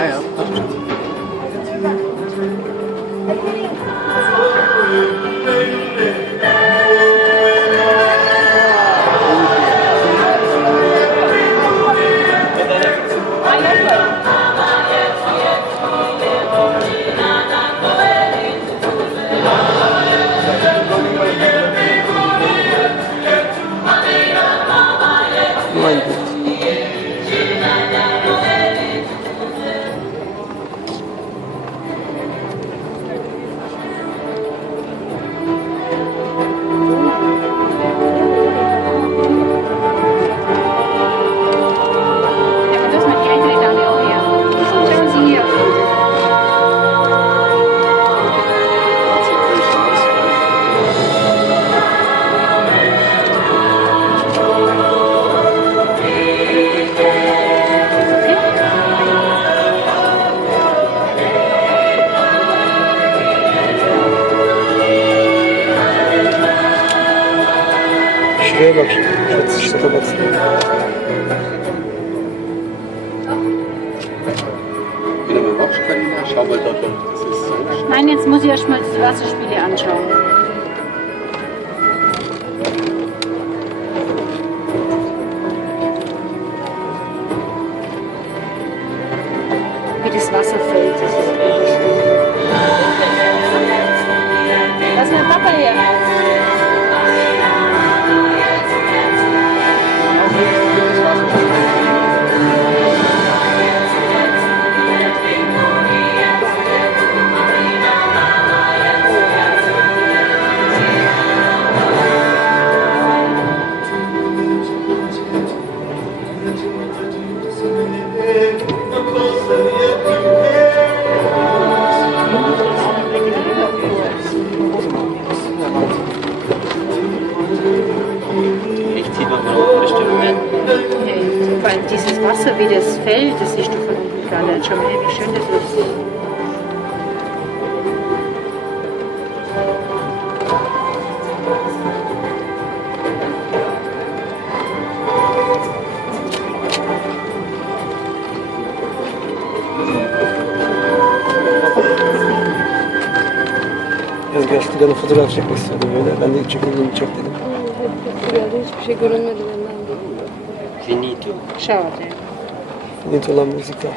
Ja, ja, passt schon. Mein Gott. Şuraya bak, şu şata baksana. Wieder mal Waschkanne, schau mal da, das ist so. Nein, jetzt muss ich erst mal diese Wasserspiele anschauen. Wie das Wasser fällt, das ist wunderschön. Lass mein Papa her. Ich ziehe noch mal oben bestimmt mit. Hey, vor allem dieses Wasser, wie das fällt, das siehst du von unten gar nicht. Schau mal her, wie schön das ist. Özgür Aslı'yla fotoğraf çekmek istiyordum böyle. Ben de çekildiğimi çek dedim. Hiçbir şey görünmedi benden de. Finito. Schade. Finito la musica.